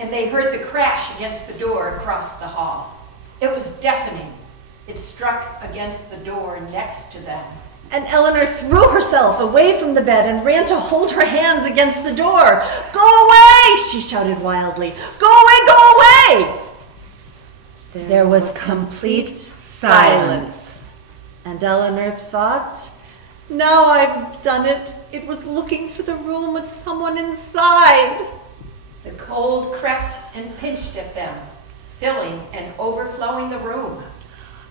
and they heard the crash against the door across the hall. It was deafening. It struck against the door next to them. And Eleanor threw herself away from the bed and ran to hold her hands against the door. "Go away!" she shouted wildly. "Go away, go away!" There was complete silence. And Eleanor thought, "Now I've done it. It was looking for the room with someone inside." The cold crept and pinched at them, filling and overflowing the room.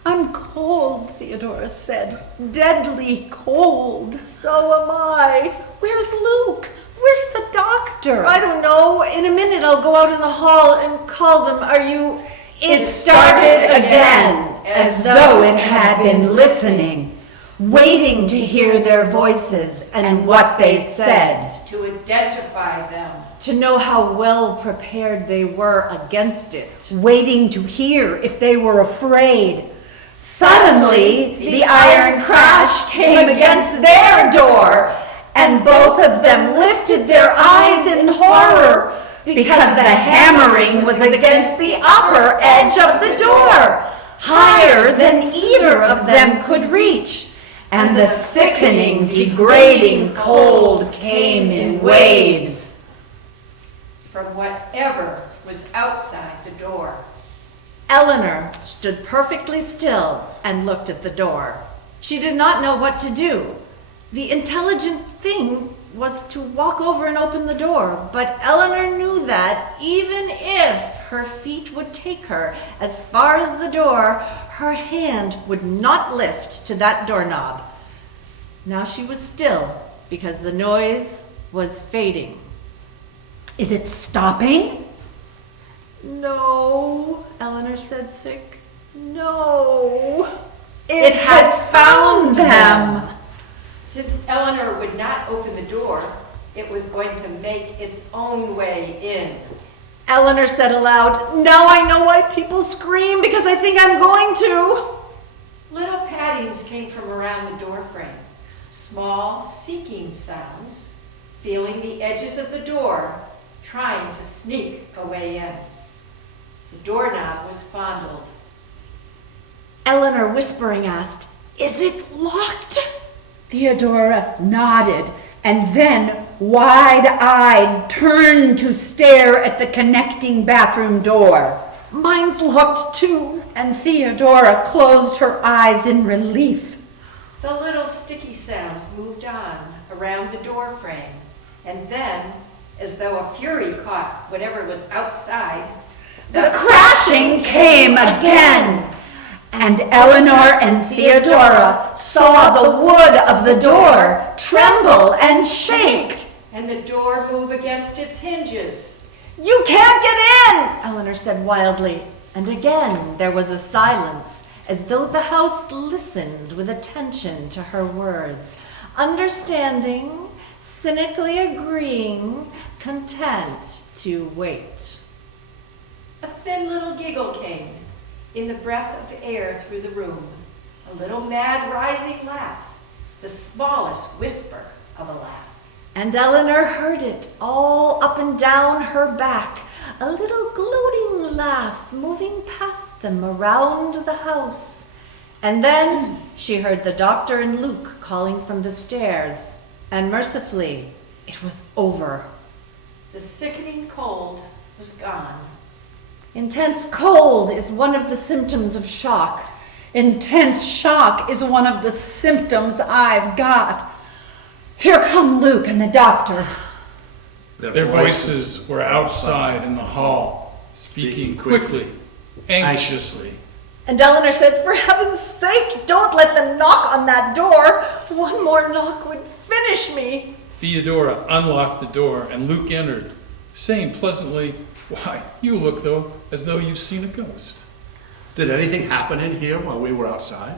"I'm cold," Theodora said. "Deadly cold." "So am I." "Where's Luke? Where's the doctor?" "I don't know. In a minute I'll go out in the hall and call them. Are you..." It started again, as though it had been listening, waiting to hear their voices and what they said. To identify them. To know how well prepared they were against it. Waiting to hear if they were afraid. Suddenly, the iron crash came against their door, and both of them lifted their eyes in horror, because the hammering was against the upper edge of the door, higher than either of them could reach, and the sickening, degrading cold came in waves. From whatever was outside the door. Eleanor stood perfectly still and looked at the door. She did not know what to do. The intelligent thing was to walk over and open the door, but Eleanor knew that even if her feet would take her as far as the door, her hand would not lift to that doorknob. Now she was still because the noise was fading. "Is it stopping?" "No," Eleanor said sick. "No." It had found them. Since Eleanor would not open the door, it was going to make its own way in. Eleanor said aloud, "Now I know why people scream, because I think I'm going to." Little pattings came from around the door frame. Small seeking sounds, feeling the edges of the door, trying to sneak a way in. The doorknob was fondled. Eleanor, whispering, asked, "Is it locked?" Theodora nodded, and then, wide-eyed, turned to stare at the connecting bathroom door. "Mine's locked too." And Theodora closed her eyes in relief. The little sticky sounds moved on around the door frame, and then, as though a fury caught whatever was outside, The crashing came again, and Eleanor and Theodora saw the wood of the door tremble and shake. and the door move against its hinges. "You can't get in," Eleanor said wildly. And again there was a silence, as though the house listened with attention to her words, understanding, cynically agreeing, content to wait. A thin little giggle came in the breath of air through the room, a little mad rising laugh, the smallest whisper of a laugh. And Eleanor heard it all up and down her back, a little gloating laugh moving past them around the house. And then she heard the doctor and Luke calling from the stairs, and mercifully, it was over. The sickening cold was gone. Intense cold is one of the symptoms of shock. Intense shock is one of the symptoms I've got. Here come Luke and the doctor. Their voices were outside in the hall, speaking quickly, anxiously. And Eleanor said, "For heaven's sake, don't let them knock on that door. One more knock would finish me." Theodora unlocked the door and Luke entered, saying pleasantly, "Why, you look as though you've seen a ghost." Did anything happen in here while we were outside?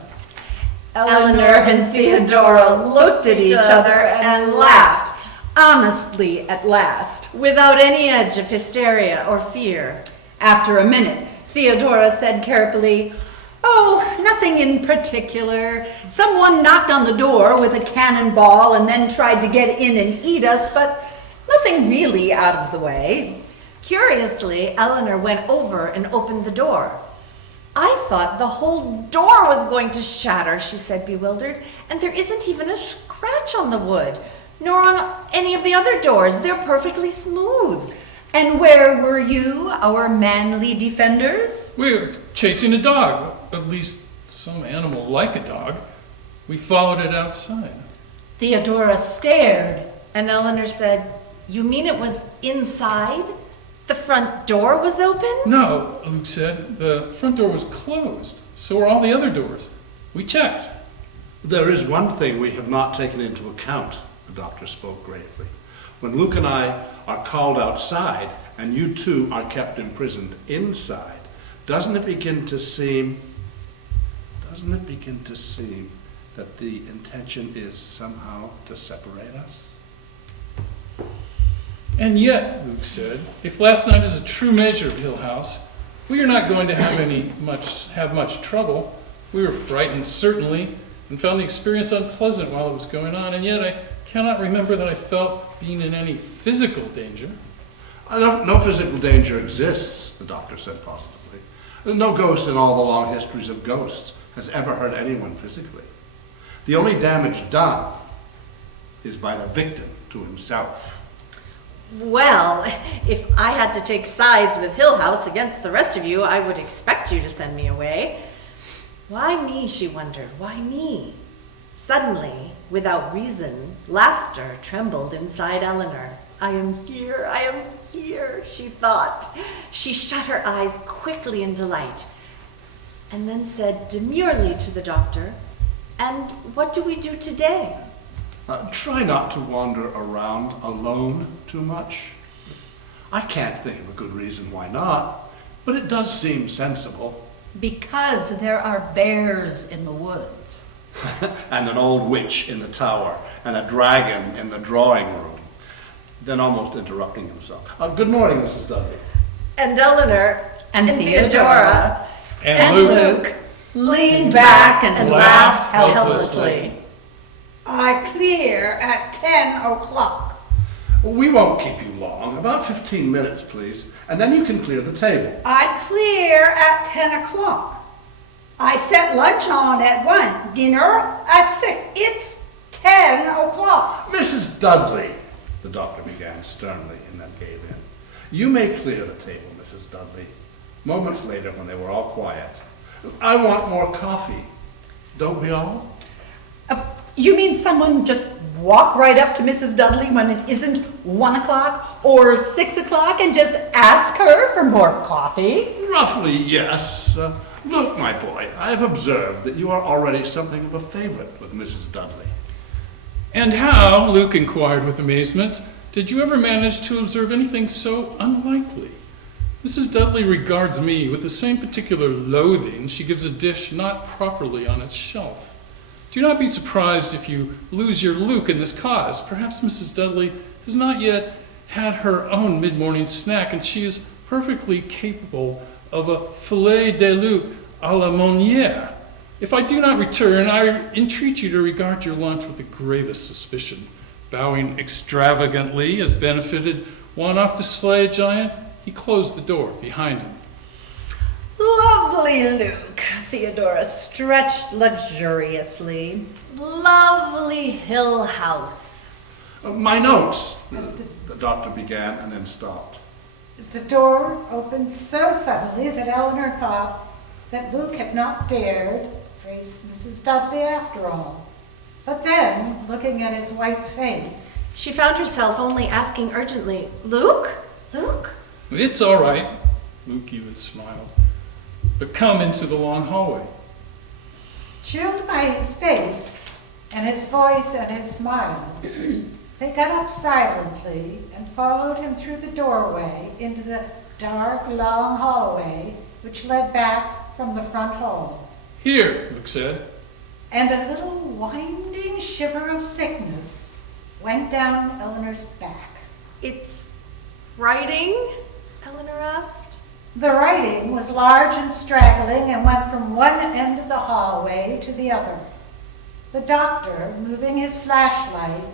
Eleanor and Theodora looked at each other and laughed, Honestly, at last. without any edge of hysteria or fear. After a minute, Theodora said carefully, "Oh, nothing in particular. Someone knocked on the door with a cannonball and then tried to get in and eat us, but nothing really out of the way." Curiously, Eleanor went over and opened the door. I thought the whole door was going to shatter, she said, bewildered, and there isn't even a scratch on the wood, nor on any of the other doors. They're perfectly smooth. And where were you, our manly defenders? We were chasing a dog, at least some animal like a dog. We followed it outside. Theodora stared. And Eleanor said, "You mean it was inside? The front door was open?" No, Luke said, the front door was closed. So were all the other doors. We checked. There is one thing we have not taken into account, the doctor spoke gravely. When Luke and I are called outside and you two are kept imprisoned inside, doesn't it begin to seem that the intention is somehow to separate us? And yet, Luke said, if last night is a true measure of Hill House, we are not going to have much trouble. We were frightened, certainly, and found the experience unpleasant while it was going on, and yet I cannot remember that I felt being in any physical danger. No physical danger exists, the doctor said positively. No ghost in all the long histories of ghosts has ever hurt anyone physically. The only damage done is by the victim to himself. Well, if I had to take sides with Hill House against the rest of you, I would expect you to send me away. Why me, she wondered, why me? Suddenly, without reason, laughter trembled inside Eleanor. I am here, she thought. She shut her eyes quickly in delight, and then said demurely to the doctor, "And what do we do today?" Try not to wander around alone too much. I can't think of a good reason why not, but it does seem sensible. Because there are bears in the woods. And an old witch in the tower, and a dragon in the drawing room. Then almost interrupting himself. Good morning, Mrs. Dudley. And Eleanor And Theodora And Luke leaned back and laughed helplessly. helplessly. I clear at 10 o'clock. We won't keep you long. About 15 minutes, please. And then you can clear the table. I clear at 10 o'clock. I set lunch on at 1, dinner at 6. It's 10 o'clock. Mrs. Dudley, the doctor began sternly and then gave in. You may clear the table, Mrs. Dudley. Moments later, when they were all quiet, I want more coffee. Don't we all? You mean someone just walk right up to Mrs. Dudley when it isn't 1 o'clock or 6 o'clock and just ask her for more coffee? Roughly, yes. Look, my boy, I've observed that you are already something of a favorite with Mrs. Dudley. And how, Luke inquired with amazement, did you ever manage to observe anything so unlikely? Mrs. Dudley regards me with the same particular loathing she gives a dish not properly on its shelf. Do not be surprised if you lose your Luke in this cause. Perhaps Mrs. Dudley has not yet had her own mid-morning snack, and she is perfectly capable of a filet de Luc à la Monnière. If I do not return, I entreat you to regard your lunch with the gravest suspicion. Bowing extravagantly as benefited one off to slay a giant, he closed the door behind him. Lovely Luke. Theodora stretched luxuriously. Lovely Hill House. My notes, the doctor began and then stopped. The door opened so suddenly that Eleanor thought that Luke had not dared face Mrs. Dudley after all. But then, looking at his white face, She found herself only asking urgently, "Luke? Luke?" It's all right, Luke even smiled. But come into the long hallway. chilled by his face and his voice and his smile, they got up silently and followed him through the doorway into the dark, long hallway which led back from the front hall. Here, Luke said. And a little winding shiver of sickness went down Eleanor's back. "It's writing?" Eleanor asked. The writing was large and straggling and went from one end of the hallway to the other. The doctor, moving his flashlight,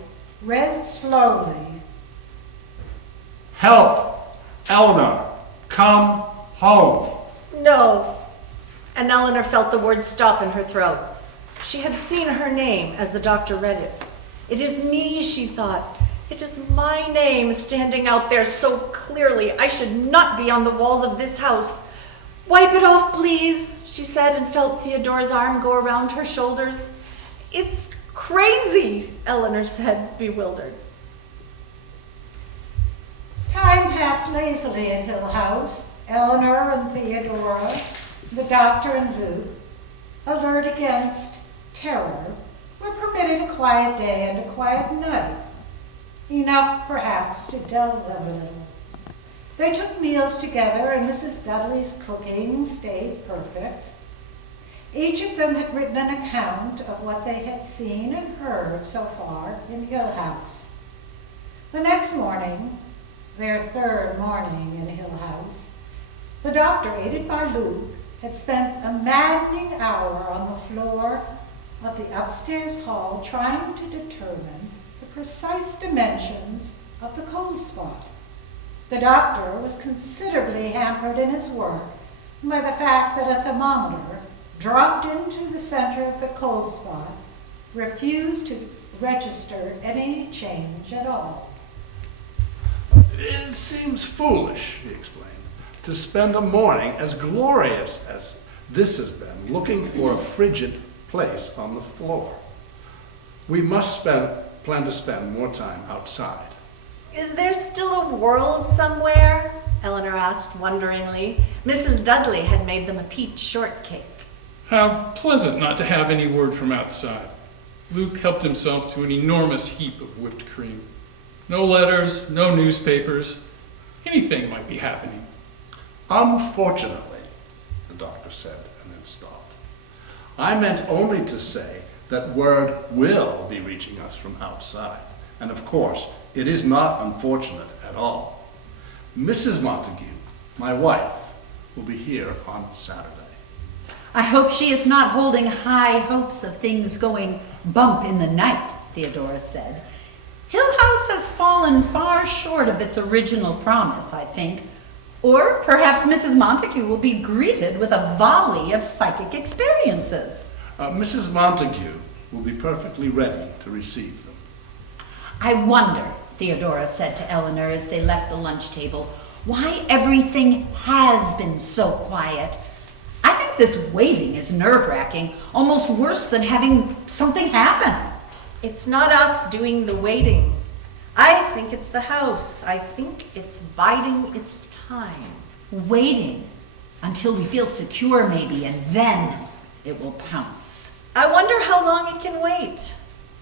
read slowly. Help! Eleanor, come home. No. And Eleanor felt the word stop in her throat. She had seen her name as the doctor read it. It is me, she thought. It is my name standing out there so clearly. I should not be on the walls of this house. Wipe it off, please, she said, and felt Theodora's arm go around her shoulders. It's crazy, Eleanor said, bewildered. Time passed lazily at Hill House. Eleanor and Theodora, the doctor and Luke, alert against terror, were permitted a quiet day and a quiet night. Enough, perhaps, to delve them a little. They took meals together, and Mrs. Dudley's cooking stayed perfect. Each of them had written an account of what they had seen and heard so far in Hill House. The next morning, their third morning in Hill House, the doctor, aided by Luke, had spent a maddening hour on the floor of the upstairs hall trying to determine the precise dimensions of the cold spot. The doctor was considerably hampered in his work by the fact that a thermometer dropped into the center of the cold spot refused to register any change at all. It seems foolish, he explained, to spend a morning as glorious as this has been looking for a frigid place on the floor. We must plan to spend more time outside. Is there still a world somewhere? Eleanor asked wonderingly. Mrs. Dudley had made them a peach shortcake. How pleasant not to have any word from outside. Luke helped himself to an enormous heap of whipped cream. No letters, no newspapers. Anything might be happening. Unfortunately, the doctor said, and then stopped. I meant only to say that word will be reaching us from outside. And of course, it is not unfortunate at all. Mrs. Montague, my wife, will be here on Saturday. I hope she is not holding high hopes of things going bump in the night, Theodora said. Hill House has fallen far short of its original promise, I think. Or perhaps Mrs. Montague will be greeted with a volley of psychic experiences. Mrs. Montague will be perfectly ready to receive them. I wonder, Theodora said to Eleanor as they left the lunch table, why everything has been so quiet. I think this waiting is nerve-wracking, almost worse than having something happen. It's not us doing the waiting. I think it's the house. I think it's biding its time. Waiting until we feel secure, maybe, and then it will pounce. I wonder how long it can wait.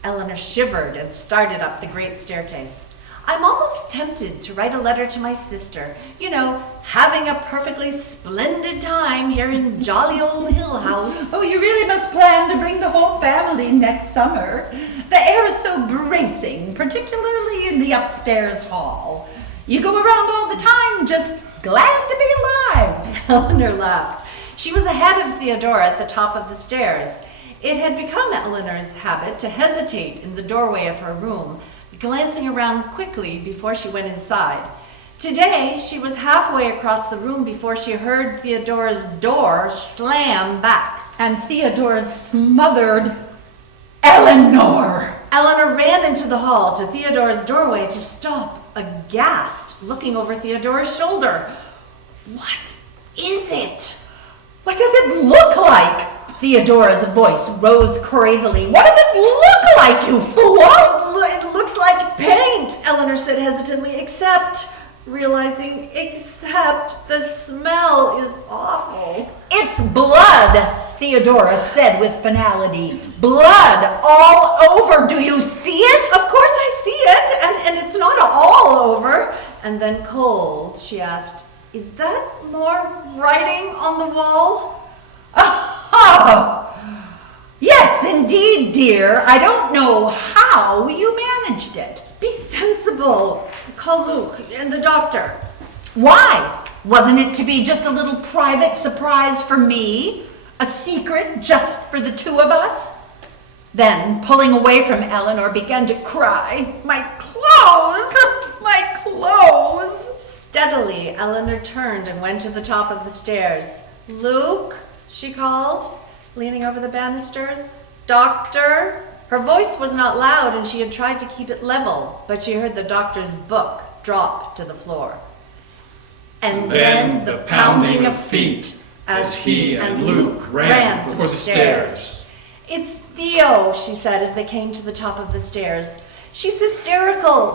Eleanor shivered and started up the great staircase. I'm almost tempted to write a letter to my sister. You know, having a perfectly splendid time here in jolly old Hill House. Oh, you really must plan to bring the whole family next summer. The air is so bracing, particularly in the upstairs hall. You go around all the time just glad to be alive. Eleanor laughed. She was ahead of Theodora at the top of the stairs. It had become Eleanor's habit to hesitate in the doorway of her room, glancing around quickly before she went inside. Today, she was halfway across the room before she heard Theodora's door slam back. And Theodora's smothered Eleanor. Eleanor ran into the hall to Theodora's doorway to stop, aghast, looking over Theodora's shoulder. What is it? What does it look like? Theodora's voice rose crazily. What does it look like, you fool? It looks like paint, Eleanor said hesitantly, except the smell is awful. It's blood, Theodora said with finality. Blood all over. Do you see it? Of course I see it, and it's not all over. And then cold, she asked, is that more writing on the wall? Oh, yes, indeed, dear. I don't know how you managed it. Be sensible. Call Luke and the doctor. Why? Wasn't it to be just a little private surprise for me? A secret just for the two of us? Then, pulling away from Eleanor, began to cry. My clothes! My clothes! Unsteadily, Eleanor turned and went to the top of the stairs. "Luke," she called, leaning over the banisters. "Doctor." Her voice was not loud and she had tried to keep it level, but she heard the doctor's book drop to the floor. And then the pounding of feet as he and Luke ran for the stairs. "It's Theo," she said as they came to the top of the stairs. "She's hysterical.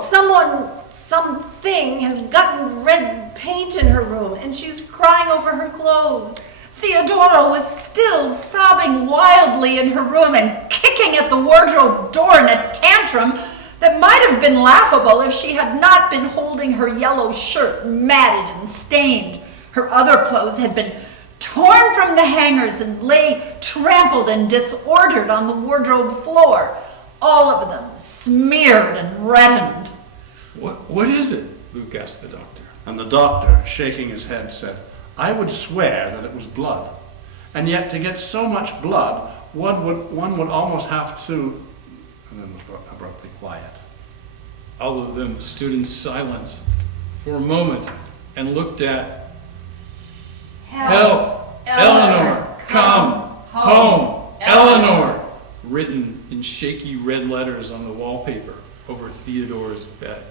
Something has gotten red paint in her room and she's crying over her clothes." Theodora was still sobbing wildly in her room and kicking at the wardrobe door in a tantrum that might have been laughable if she had not been holding her yellow shirt matted and stained. Her other clothes had been torn from the hangers and lay trampled and disordered on the wardrobe floor, all of them smeared and reddened. What is it?" Luke asked the doctor. And the doctor, shaking his head, said, "I would swear that it was blood. And yet to get so much blood, one would almost have to..." And then was abruptly quiet. All of them stood in silence for a moment and looked at... "Help! Eleanor! Come home! Eleanor!" written in shaky red letters on the wallpaper over Theodora's bed.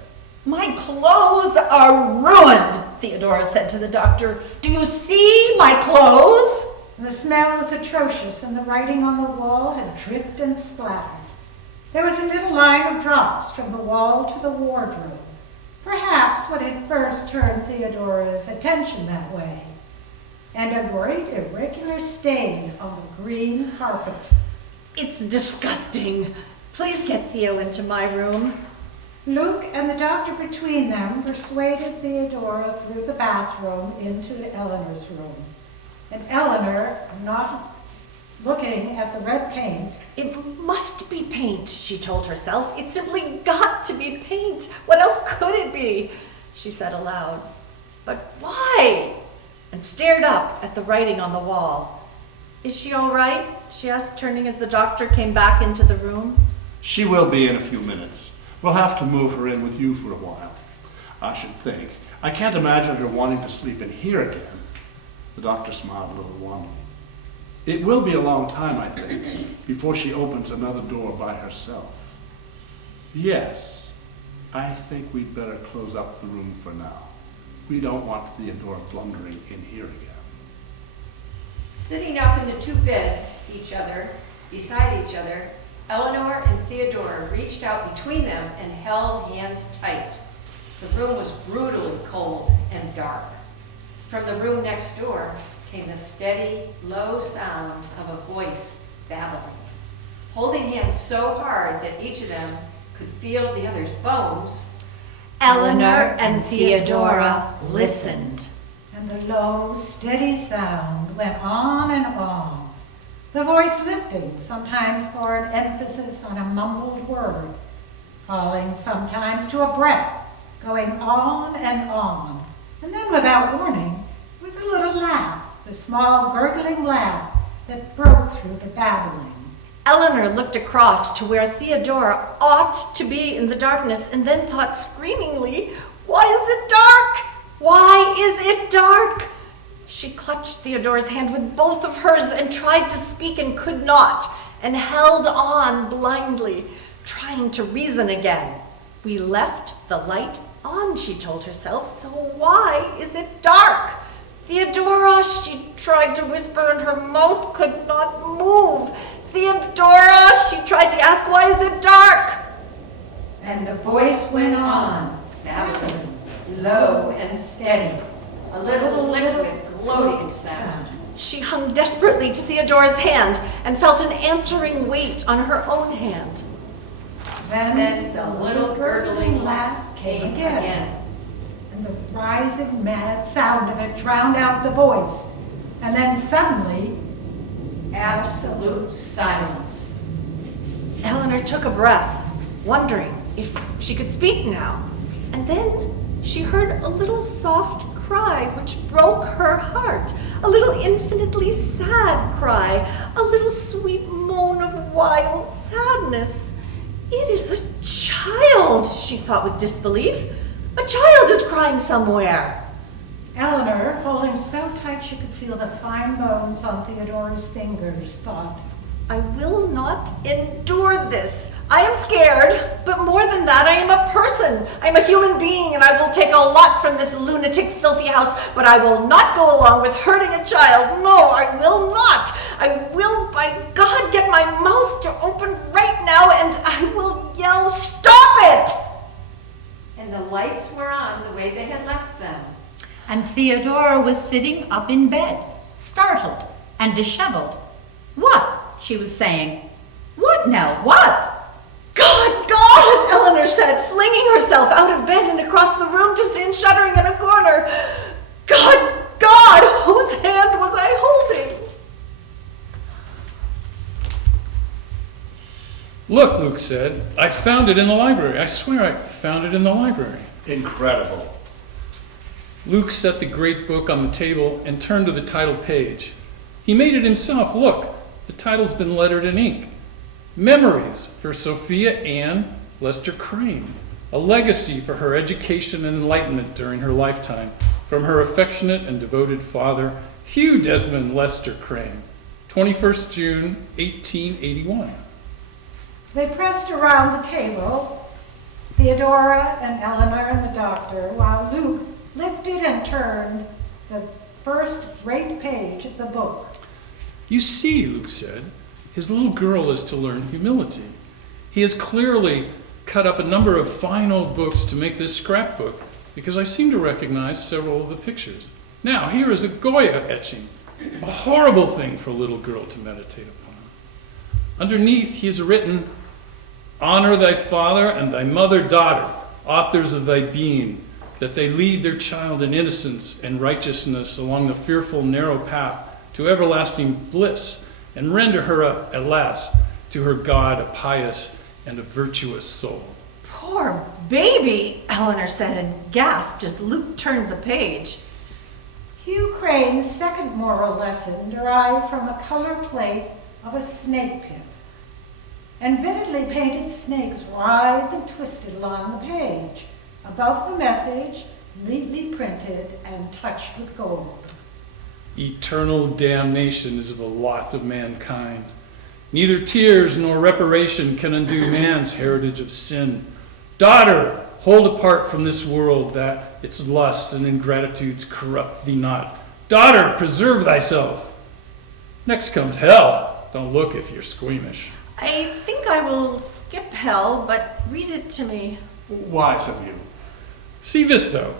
"My clothes are ruined," Theodora said to the doctor. "Do you see my clothes?" The smell was atrocious, and the writing on the wall had dripped and splattered. There was a little line of drops from the wall to the wardrobe, perhaps what had first turned Theodora's attention that way, and a great irregular stain on the green carpet. "It's disgusting. Please get Theo into my room." Luke and the doctor between them persuaded Theodora through the bathroom into Eleanor's room. And Eleanor, not looking at the red paint, "It must be paint," she told herself. "It's simply got to be paint. What else could it be?" she said aloud. "But why?" and stared up at the writing on the wall. "Is she all right?" she asked, turning as the doctor came back into the room. "She will be in a few minutes. We'll have to move her in with you for a while, I should think. I can't imagine her wanting to sleep in here again." The doctor smiled a little wanly. "It will be a long time, I think, before she opens another door by herself. Yes, I think we'd better close up the room for now. We don't want Theodora blundering in here again." Sitting up in the two beds, beside each other, Eleanor and Theodora reached out between them and held hands tight. The room was brutally cold and dark. From the room next door came the steady, low sound of a voice babbling. Holding hands so hard that each of them could feel the other's bones, Eleanor and Theodora listened. and the low, steady sound went on and on, the voice lifting sometimes for an emphasis on a mumbled word, falling sometimes to a breath, going on, and then without warning was a little laugh, the small gurgling laugh that broke through the babbling. Eleanor looked across to where Theodora ought to be in the darkness and then thought screamingly, "Why is it dark? Why is it dark?" She clutched Theodora's hand with both of hers and tried to speak and could not, and held on blindly, trying to reason again. "We left the light on," she told herself, "so why is it dark? Theodora," she tried to whisper, and her mouth could not move. "Theodora," she tried to ask, "why is it dark?" and the voice went on, babbling, low and steady, a little liquid, gloating sound. She hung desperately to Theodora's hand and felt an answering weight on her own hand. Then the little gurgling laugh came again. and the rising mad sound of it drowned out the voice. And then suddenly, Absolute silence. Eleanor took a breath, wondering if she could speak now. And then she heard a little soft cry which broke her heart, a little infinitely sad cry, a little sweet moan of wild sadness. "It is a child," she thought with disbelief. A child is crying somewhere. Eleanor, holding so tight she could feel the fine bones on Theodora's fingers, thought, I will not endure this. I am scared, but more than that, I am a person. I am a human being, and I will take a lot from this lunatic, filthy house, but I will not go along with hurting a child. No, I will not. I will, by God, get my mouth to open right now, and I will yell, stop it! And the lights were on the way they had left them. And Theodora was sitting up in bed, startled and disheveled. What? She was saying. What, Nell? What? God, God, Eleanor said, flinging herself out of bed and across the room to stand shuddering in a corner. God, God, whose hand was I holding? Look, Luke said, I found it in the library. I swear I found it in the library. Incredible. Luke set the great book on the table and turned to the title page. He made it himself. Look, the title's been lettered in ink. Memories for Sophia Ann Lester Crane. A legacy for her education and enlightenment during her lifetime from her affectionate and devoted father, Hugh Desmond Lester Crane. 21st June, 1881. They pressed around the table, Theodora and Eleanor and the doctor, while Luke lifted and turned the first great page of the book. You see, Luke said, his little girl is to learn humility. He has clearly cut up a number of fine old books to make this scrapbook because I seem to recognize several of the pictures. Now, here is a Goya etching, a horrible thing for a little girl to meditate upon. Underneath, he has written, honor thy father and thy mother, daughter, authors of thy being, that they lead their child in innocence and righteousness along the fearful narrow path to everlasting bliss, and render her up at last to her God a pious and a virtuous soul. Poor baby, Eleanor said and gasped as Luke turned the page. Hugh Crane's second moral lesson derived from a color plate of a snake pit. And vividly painted snakes writhed and twisted along the page. Above the message, neatly printed and touched with gold. Eternal damnation is the lot of mankind. Neither tears nor reparation can undo man's heritage of sin. Daughter, hold apart from this world that its lusts and ingratitudes corrupt thee not. Daughter, preserve thyself. Next comes hell. Don't look if you're squeamish. I think I will skip hell, but read it to me. Wise of you. See this, though.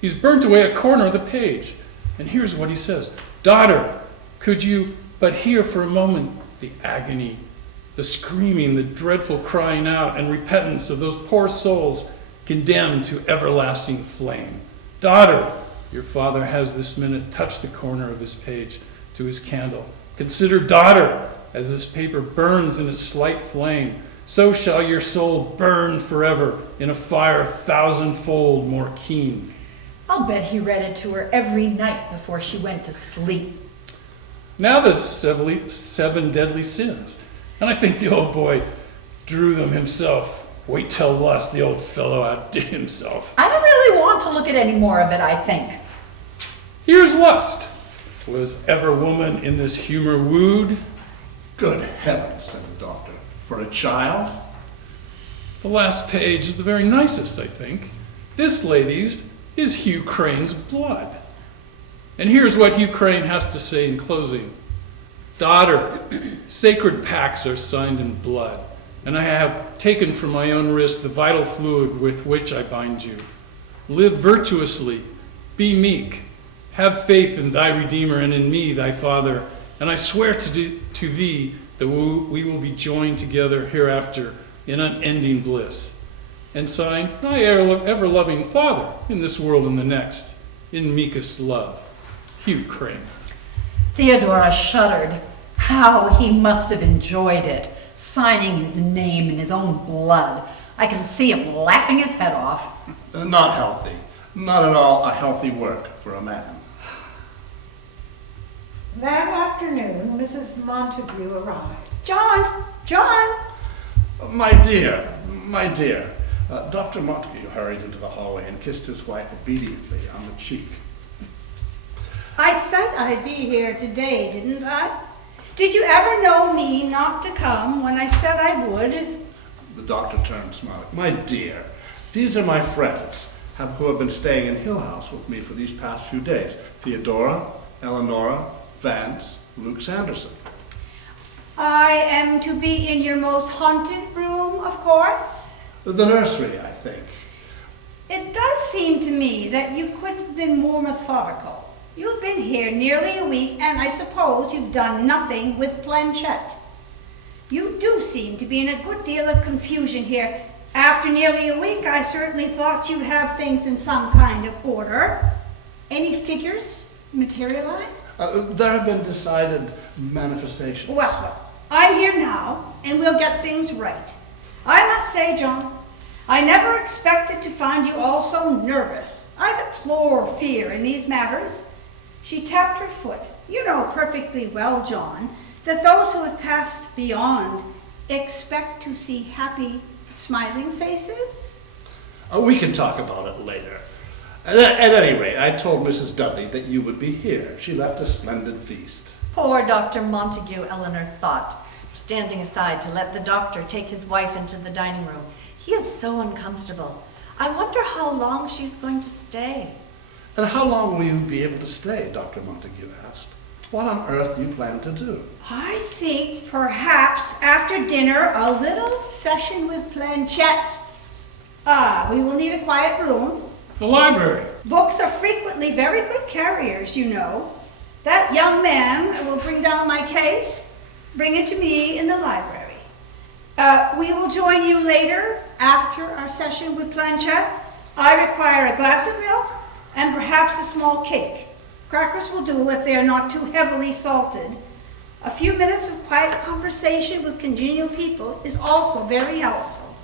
He's burnt away a corner of the page. And here's what he says. Daughter, could you but hear for a moment the agony, the screaming, the dreadful crying out and repentance of those poor souls condemned to everlasting flame. Daughter, your father has this minute touched the corner of his page to his candle. Consider, daughter, as this paper burns in its slight flame, so shall your soul burn forever in a fire 1,000-fold more keen. I'll bet he read it to her every night before she went to sleep. Now the seven deadly sins. And I think the old boy drew them himself. Wait till lust, the old fellow outdid himself. I don't really want to look at any more of it, I think. Here's lust. Was ever woman in this humor wooed? Good heavens, said the doctor. For a child? The last page is the very nicest, I think. This, ladies, is Hugh Crane's blood. And here's what Hugh Crane has to say in closing. Daughter, sacred pacts are signed in blood, and I have taken from my own wrist the vital fluid with which I bind you. Live virtuously, be meek, have faith in thy Redeemer and in me, thy Father, and I swear to thee that we will be joined together hereafter in unending bliss. And signed, thy ever-loving Father, in this world and the next, in meekest love, Hugh Crane. Theodora shuddered. How he must have enjoyed it, signing his name in his own blood. I can see him laughing his head off. Not healthy. Not at all a healthy work for a man. That afternoon, Mrs. Montague arrived. John! My dear, Dr. Montague hurried into the hallway and kissed his wife obediently on the cheek. I said I'd be here today, didn't I? Did you ever know me not to come when I said I would? The doctor turned, smiling. My dear, these are my friends who have been staying in Hill House with me for these past few days. Theodora, Eleonora, Vance, Luke Sanderson. I am to be in your most haunted room, of course. The nursery, I think. It does seem to me that you could have been more methodical. You've been here nearly a week, and I suppose you've done nothing with Planchette. You do seem to be in a good deal of confusion here. After nearly a week, I certainly thought you'd have things in some kind of order. Any figures materialize? There have been decided manifestations. Well, I'm here now, and we'll get things right. I must say, John, I never expected to find you all so nervous. I deplore fear in these matters. She tapped her foot. You know perfectly well, John, that those who have passed beyond expect to see happy, smiling faces. We can talk about it later. At any rate, I told Mrs. Dudley that you would be here. She left a splendid feast. Poor Dr. Montague, Eleanor thought, standing aside to let the doctor take his wife into the dining room. He is so uncomfortable. I wonder how long she's going to stay. And how long will you be able to stay? Dr. Montague asked. What on earth do you plan to do? I think perhaps after dinner a little session with Planchette. We will need a quiet room. The library. Books are frequently very good carriers, you know. That young man will bring down my case, bring it to me in the library. We will join you later after our session with Planchette. I require a glass of milk and perhaps a small cake. Crackers will do if they are not too heavily salted. A few minutes of quiet conversation with congenial people is also very helpful.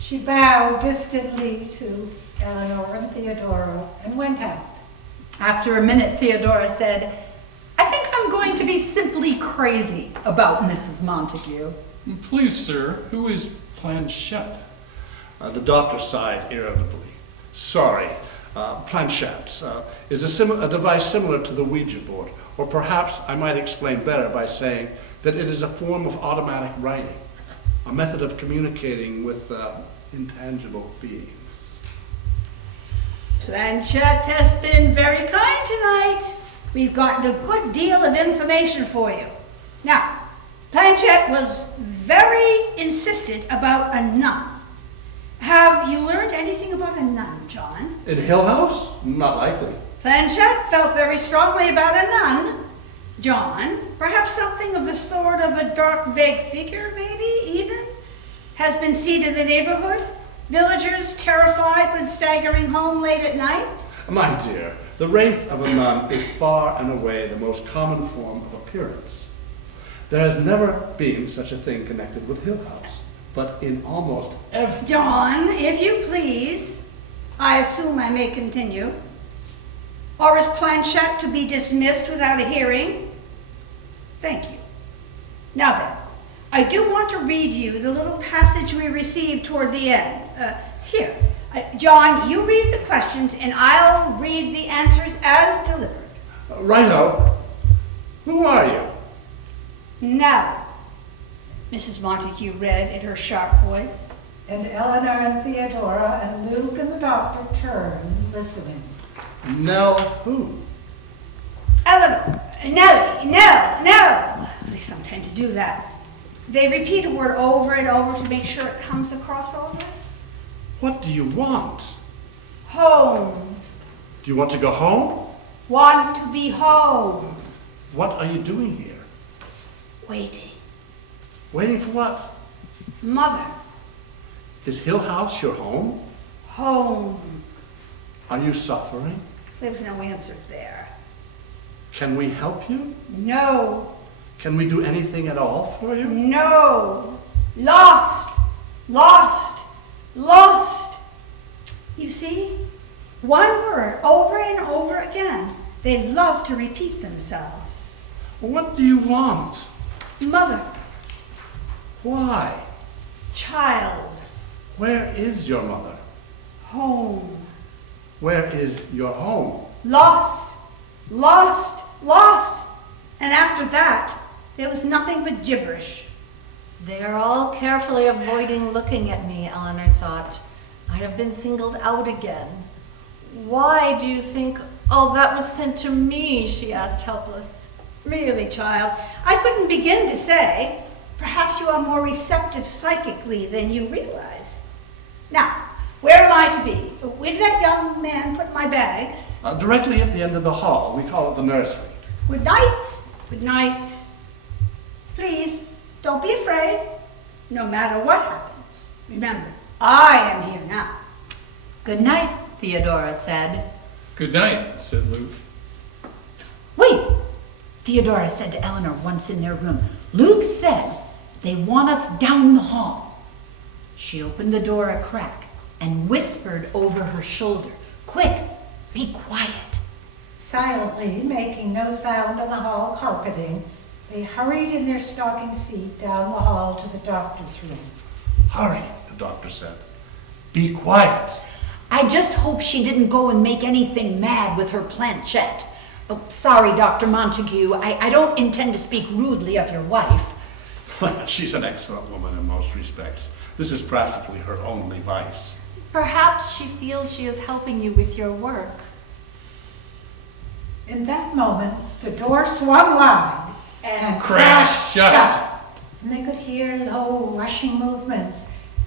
She bowed distantly to Eleanor and Theodora and went out. After a minute, Theodora said, I think I'm going to be simply crazy about Mrs. Montague. Please, sir, who is Planchette? The doctor sighed irritably. Sorry. Planchette is a device similar to the Ouija board, or perhaps I might explain better by saying that it is a form of automatic writing, a method of communicating with intangible beings. Planchette has been very kind tonight. We've gotten a good deal of information for you. Now, Planchette was very insistent about a nun. Have you learned anything about a nun, John? In Hill House? Not likely. Planchette felt very strongly about a nun. John, perhaps something of the sort of a dark, vague figure, maybe, even, has been seen in the neighborhood? Villagers terrified when staggering home late at night? My dear, the wraith of a nun is far and away the most common form of appearance. There has never been such a thing connected with Hill House, but in almost every... John, if you please, I assume I may continue. Or is Planchette to be dismissed without a hearing? Thank you. Now then, I do want to read you the little passage we received toward the end. Here, John, you read the questions and I'll read the answers as delivered. Righto. Who are you? Now, Mrs. Montague read in her sharp voice. And Eleanor and Theodora and Luke and the doctor turned, listening. Nell who? Eleanor, Nellie, Nell. They sometimes do that. They repeat a word over and over to make sure it comes across all right. What do you want? Home. Do you want to go home? Want to be home. What are you doing here? Waiting. Waiting for what? Mother. Is Hill House your home? Home. Are you suffering? There was no answer there. Can we help you? No. Can we do anything at all for you? No. Lost. Lost. Lost. You see? One word over and over again. They love to repeat themselves. What do you want? Mother. Why? Child. Where is your mother? Home. Where is your home? Lost. Lost. Lost. And after that, there was nothing but gibberish. They're all carefully avoiding looking at me, Eleanor thought. I have been singled out again. Why do you think all that was sent to me? She asked, helpless. Really, child, I couldn't begin to say. Perhaps you are more receptive psychically than you realize. Now, where am I to be? Where did that young man put my bags? Directly at the end of the hall. We call it the nursery. Good night. Good night. Please, don't be afraid. No matter what happens, remember, I am here now. Good night, Theodora said. Good night, said Luke. Wait, Theodora said to Eleanor once in their room. Luke said they want us down the hall. She opened the door a crack and whispered over her shoulder, "Quick, be quiet." Silently, making no sound on the hall carpeting, they hurried in their stocking feet down the hall to the doctor's room. Hurry, the doctor said. Be quiet. I just hope she didn't go and make anything mad with her planchette. Oh, sorry, Dr. Montague. I don't intend to speak rudely of your wife. She's an excellent woman in most respects. This is practically her only vice. Perhaps she feels she is helping you with your work. In that moment, the door swung wide and Crash shut. And they could hear low, rushing movements,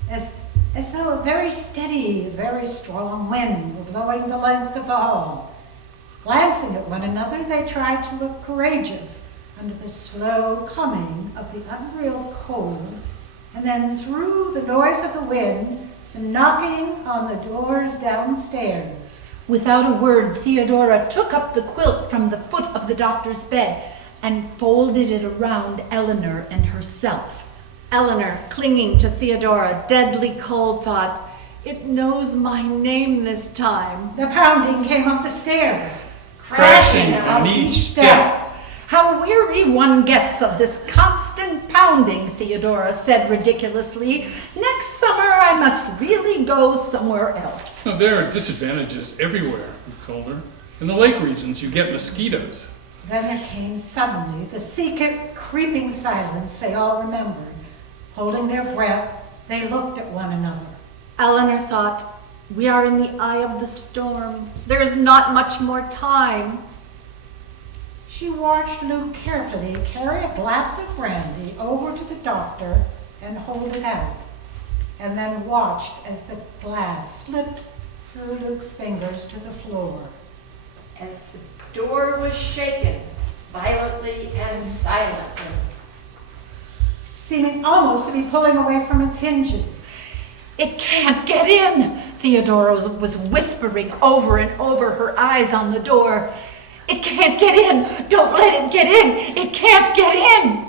as though a very steady, very strong wind were blowing the length of the hall. Glancing at one another, they tried to look courageous under the slow coming of the unreal cold, and then through the noise of the wind, the knocking on the doors downstairs. Without a word, Theodora took up the quilt from the foot of the doctor's bed and folded it around Eleanor and herself. Eleanor, clinging to Theodora, deadly cold, thought, "It knows my name this time." The pounding came up the stairs, Crashing on each step. How weary one gets of this constant pounding, Theodora said ridiculously. Next summer I must really go somewhere else. There are disadvantages everywhere, he told her. In the lake regions, you get mosquitoes. Then there came suddenly the secret, creeping silence they all remembered. Holding their breath, they looked at one another. Eleanor thought, "We are in the eye of the storm. There is not much more time." She watched Luke carefully carry a glass of brandy over to the doctor and hold it out, and then watched as the glass slipped through Luke's fingers to the floor. As the door was shaken violently and silently. Seeming almost to be pulling away from its hinges. It can't get in, Theodora was whispering over and over, her eyes on the door. It can't get in. Don't let it get in. It can't get in.